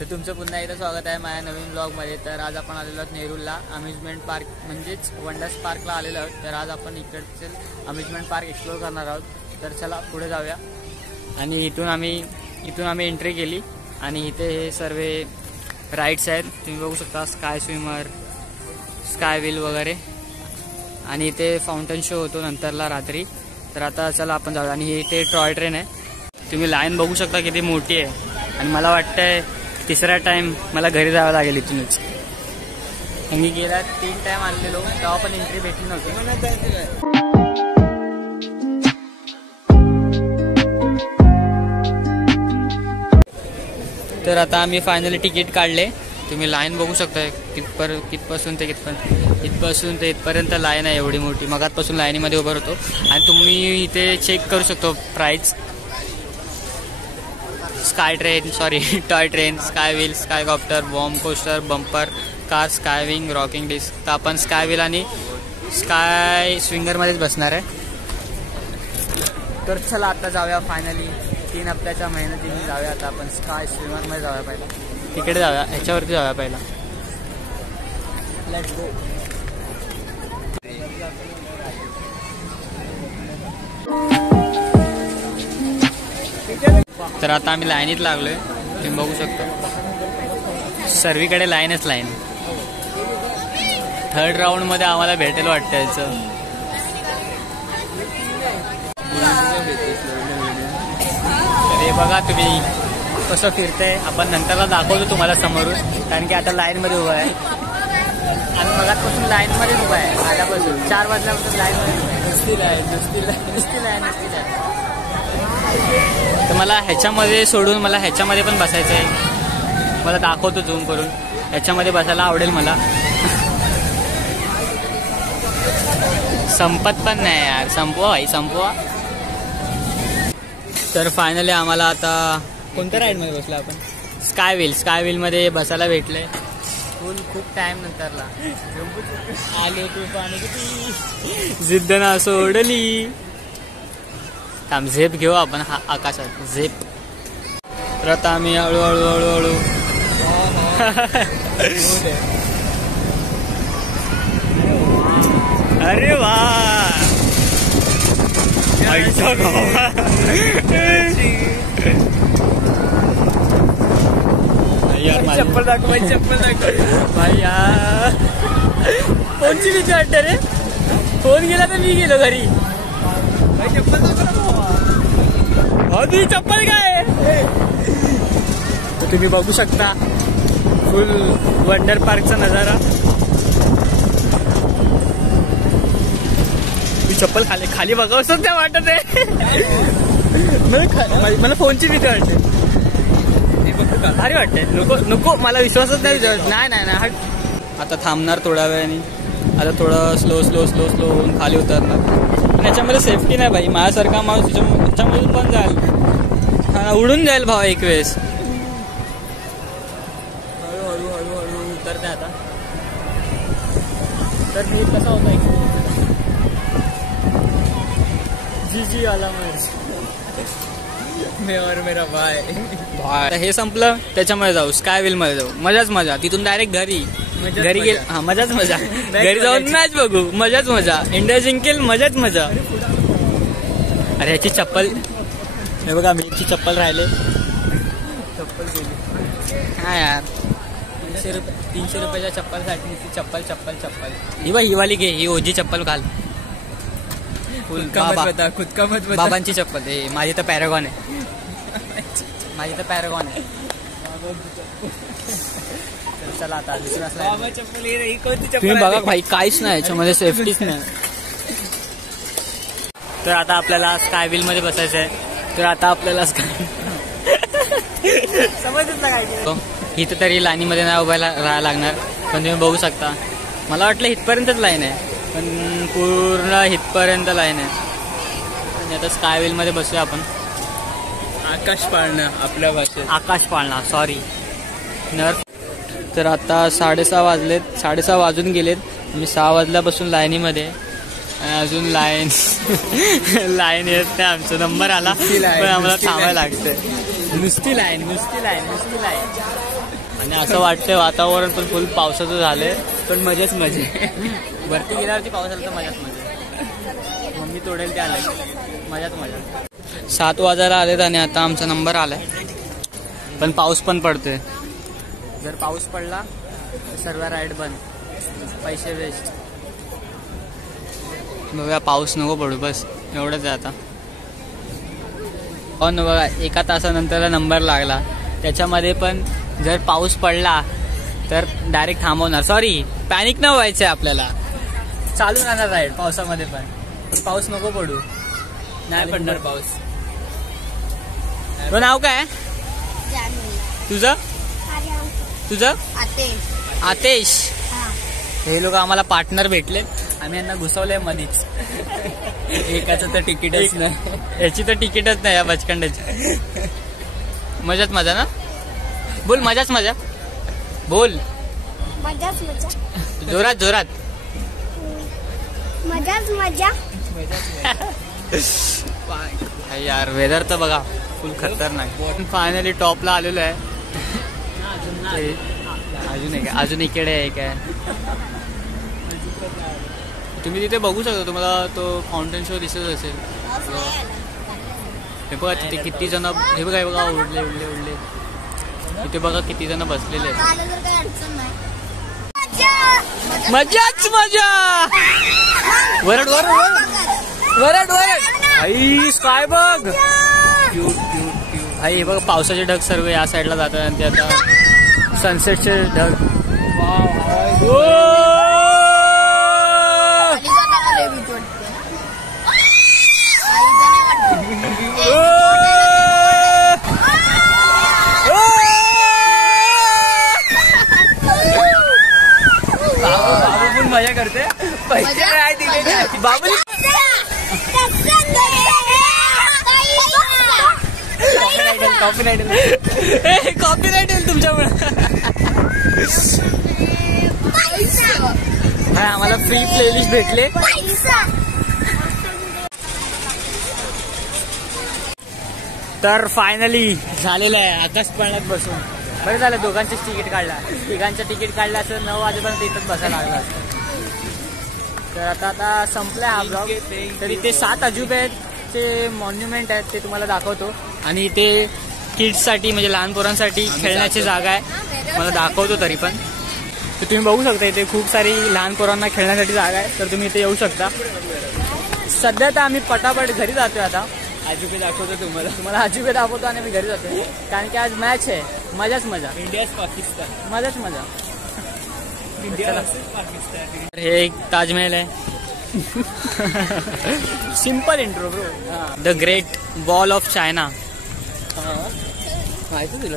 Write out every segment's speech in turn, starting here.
तर तुमचं पुन्हा एकदा स्वागत आहे माझ्या नवीन ब्लॉगमध्ये। तर आज आपण आलेलो आहोत नेरूरला अम्युजमेंट पार्क म्हणजेच वंडर्स पार्कला आलेलो आहोत। तर आज आपण इकडचे अम्युजमेंट पार्क एक्सप्लोर करणार आहोत। तर चला पुढे जाऊया। आणि इथून आम्ही एंट्री केली आणि इथे हे सर्व राईड्स आहेत, तुम्ही बघू शकता, स्काय स्विमर, स्काय व्हील वगैरे। आणि इथे फाउंटन शो होतो नंतरला रात्री। तर आता चला आपण जाऊया। आणि इथे टॉय ट्रेन आहे, तुम्ही लाईन बघू शकता किती मोठी आहे। आणि मला वाटतंय तिसरा टाइम मला घरी जावं लागेल इथूनच। मी गेला 3 टाइम आलेलो, तेव्हा पण एंट्री भेटली नव्हती। तर आता आम्ही फायनली तिकीट काढले, तुम्ही लाईन बघू शकता कितपासून ते इथपर्यंत लाईन आहे एवढी मोठी। मगातपासून लाईनीमध्ये उभं होतो आणि तुम्ही इथे चेक करू शकतो price. Toy train, sky wheel, sky copter, bomb coaster, bumper car, sky wing, rocking disc. तर आपण स्काय व्हील आणि स्काय स्विंगरमध्येच बसणार आहे। तर चला आता जाऊया फायनली 3 हप्त्याच्या मेहनतीने जाऊया। आता आपण स्काय स्विमरमध्ये जाऊया, पहिला तिकडे जाऊया, ह्याच्यावरती जाऊया पहिला। Let's go. तर आता आम्ही लाईनीत लागलोय, तुम्ही बघू शकतो सर्वीकडे लाईनच लाईन। 3rd राऊंड मध्ये आम्हाला भेटेल वाटतं याचं। हे बघा तुम्ही कसं फिरतंय, आपण नंतरला दाखवतो तुम्हाला समोरून, कारण की आता लाईन मध्ये उभा आहे। आणि मगातपासून लाईन मध्ये उभा आहे, आतापासून 4 वाजल्यापासून लाईन मध्ये नुसती लाईन। तर मला ह्याच्यामध्ये सोडून मला ह्याच्यामध्ये पण बसायचं आहे, मला दाखवतो झूम करून। ह्याच्यामध्ये बसायला आवडेल मला। संपत पण नाही यार, संपवा। तर फायनली आम्हाला आता कोणत्या राईडमध्ये बसलो आपण? स्काय व्हील मध्ये बसायला भेटलंय खूप टाइम नंतरला। आलो तू पाणी किती जिद्द ना सोडली। थांब, झेप घेऊ आपण आकाशात, झेप। तर आता आम्ही हळूहळू अरे वा, चप्पल दाखव भाई यार। फोनची भीती वाटते रे, फोन गेला तर मी गेलो घरी। चप्पल काय तुम्ही बघू शकता, फुल वंडर पार्कचा नजारा। मी चप्पल खाली बघावंच त्या वाटत आहे मला फोनची भीती वाटते। अरे वाटते नको मला विश्वासच नाही हट। आता थांबणार थोड्या वेळाने, आता थोडं स्लो होऊन खाली उतरणार। पण याच्यामध्ये सेफ्टी नाही भाई, माझ्यासारखा माणूस त्याच्यामधून पण जाईल, उडून जाईल भावा एक वेळेस। हळूहळू उतरते आता। तर मी कसा होता जी आला मैं और मेरा भाई। हे संपलं, त्याच्यामध्ये जाऊ, स्काय व्हील मध्ये जाऊ, मजा। तिथून डायरेक्ट घरी गेल, हा मजा। घरी जाऊन मॅच बघू, मजा। इंडिया जिंकेल, मजा। अरे ह्याची चप्पल हे बघा, मीची चप्पल राहिले, चप्पल गेली। हा यार, 300 रुपयाच्या चप्पलसाठी चप्पल ही बाई, ही वाली घे, ही ओजी चप्पल घाल। खुद का मत बता। बाबांची चप्पल आहे, माझी तर पॅरागॉन आहे। चला आता तुम्ही बघा भाई, काहीच नाही याच्यामध्ये, सेफ्टीच नाही। तर आता आपल्याला स्काय व्हील मध्ये बसायचं आहे। तर आता आपल्याला समजच नाही, इथं तरी लाईनीमध्ये नाही उभा राहायला लागणार। पण तुम्ही बघू शकता, मला वाटलं इथपर्यंतच लाईन आहे, पण पूर्ण इथपर्यंत लाईन आहे। आणि आता स्काय व्हील मध्ये बसूया आपण। आकाश पाळणा आपल्या भाषेत, आकाश पाळणा, सॉरी नर। तर आता 6:30 वाजून गेलेत। मी 6 वाजल्यापासून लाईनीमध्ये, अजून लाईन येत नाही। आमचा नंबर आला पण आम्हाला थांबायला लागतंय। नुसती लाईन. आणि असं वाटतंय वातावरण पण फुल पावसाचं झालंय, पण मजाच मजा. वरती गेल्यावरती पाऊस आला तर मजाच मजा. मम्मी तोडेल ते आलं, मजाच मजा. 7 वाजायला आलेत आणि आता आमचा नंबर आलाय, पण पाऊस पण पडतोय. जर पाऊस पडला तर सर्व राईड बंद, पैसे वेस्ट. बघा पाऊस नको पडू, बस एवढंच आहे आता. हो ना, बघा 1 तासानंतर नंबर लागला. त्याच्यामध्ये पण जर पाऊस पडला तर डायरेक्ट थांबवणार. सॉरी, पॅनिक न व्हायचं आहे आपल्याला. चालू राहणार राईड पावसामध्ये पण पाऊस नको पडू. नाही पडणार पाऊस. नाव काय तुझं? आतेश. हे लोक आम्हाला पार्टनर भेटले, आम्ही यांना घुसवलंय मधीच. एकाचं तर तिकीटच नाही, याची तर तिकीटच नाही या बचकंड्याची. मजाच मजा ना. बोल मजाच मजा, बोल जोरात. यार वेदर तर बघा फुल खतरनाक. फायनली टॉपला आलेलो आहे. अजून इकडे आहे काय, तुम्ही तिथे बघू शकता. तुम्हाला तो फाउंटेन शो दिसत असेल. हे बघा तिथे किती जण, हे बघा उडले. इथे बघा किती जण बसलेले आहेत. मजाच मजा. वरड आई स्काय बघ. आई बघ पावसाचे ढग सर्व या साईडला जातात आणि ते आता सनसेटचे ढग. बाबू पण मजा करते, पैसे नाही दिले बाबू. कॉपीराइट येईल तुमच्यामुळे. आम्हाला फ्री प्लेलिस्ट भेटले. तर फायनली झालेलं आहे. आकाश पाळण्यात बसून बरं झालं, दोघांचीच तिकीट काढला. तिघांचं तिकीट काढलं असं 9 वाजेपर्यंत इथंच बसायला लागला असतं. तर आता संपलाय हा ब्लॉग. तर इथे 7 अजुब्याचे मॉन्युमेंट आहेत, ते तुम्हाला दाखवतो. आणि इथे किड्ससाठी म्हणजे लहान पोरांसाठी खेळण्याची जागा आहे, मला दाखवतो तरी पण. तर तुम्ही बघू शकता इथे खूप सारी लहान पोरांना खेळण्यासाठी जागा आहे. तर तुम्ही इथे येऊ शकता. सध्या तर आम्ही पटापट घरी जातोय. आता आजूबे दाखवतो तुम्हाला आजूबे दाखवतो आणि मी घरी जातोय, कारण की आज मॅच आहे. मजाच मजा. इंडिया पाकिस्तान, मजाच मजा. हे एक ताजमहल आहे. Simple intro bro. The great wall of China. माहिती तुला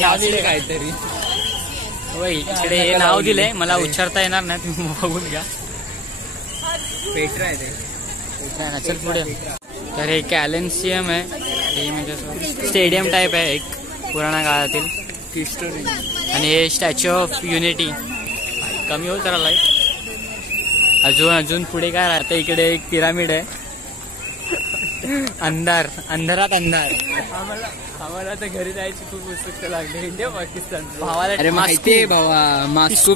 नाव दिले काहीतरी. वय इकडे हे नाव दिले, मला उच्चारता येणार नाही, तुम्ही बघून घ्या. पेट्रा आहे ते. चल पुढे. तर हे कॅलेन्सियम आहे, हे म्हणजे स्टेडियम टाईप आहे एक पुराणा काळातील. आणि हे स्टॅच्यू ऑफ युनिटी. कमी होत राहिला अजून पुढे काय राहतं. इकडे एक पिरामिड आहे. अंधारात अंधार. आम्हाला तर घरी जायची खूप उत्सुकता लागली. इंडिया पाकिस्तान भावाला. अरे माहितीये भावा, मास्को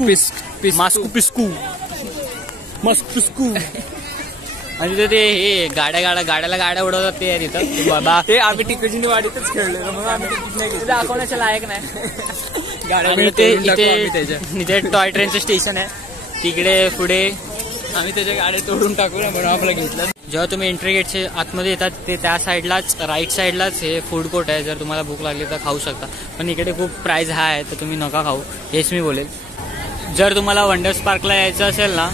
पिस्कू. आणि तिथे ते हे गाड्याला उडवतात ते आहे तिथं. बाबा ते आम्ही टिकीटची वाढीतच खेळलो, मग आम्ही तिकीट नाही घेतलं. दाखवण्याच्या लायक नाही. आणि ते इथे टॉय ट्रेनचं स्टेशन आहे. तिकडे पुढे आम्ही त्याच्या गाड्या तोडून टाकू ना, म्हणून आपलं घेतलं. जेव्हा तुम्ही एंट्री गेटचे आतमध्ये येतात ते त्या साईडलाच राईट साईडलाच हे फूड कोर्ट आहे. जर तुम्हाला भूक लागली तर खाऊ शकता, पण इकडे खूप प्राइस हाय आहे, तर तुम्ही नका खाऊ, हेच मी बोलेल. जर तुम्हाला वंडर्स पार्कला यायचं असेल ना,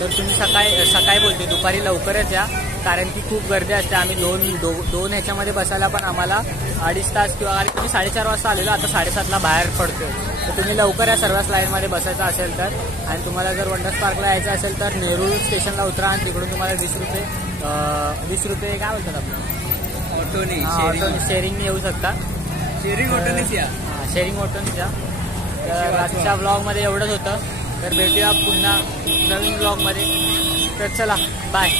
तर तुम्ही सकाळी बोलते दुपारी लवकरच या, कारण की खूप गर्दी असते. आम्ही दोन ह्याच्यामध्ये बसायला पण आम्हाला 2.5 तास किंवा तुम्ही 4:30 वाजता आलेलो, आता 7:30ला बाहेर पडतोय. तर तुम्ही लवकर या सर्व लाईनमध्ये बसायचं असेल तर. आणि तुम्हाला जर वंडर्स पार्कला यायचं असेल तर नेहरू स्टेशनला उतरा आणि तिकडून तुम्हाला 20 रुपये काय बोलतात आपलं ऑटोने शेअरिंगने येऊ शकता. शेअरिंग ऑटोनेच या. तर आजच्या ब्लॉगमध्ये एवढंच होतं. तर भेटूया पुन्हा नवीन ब्लॉगमध्ये. तर चला बाय.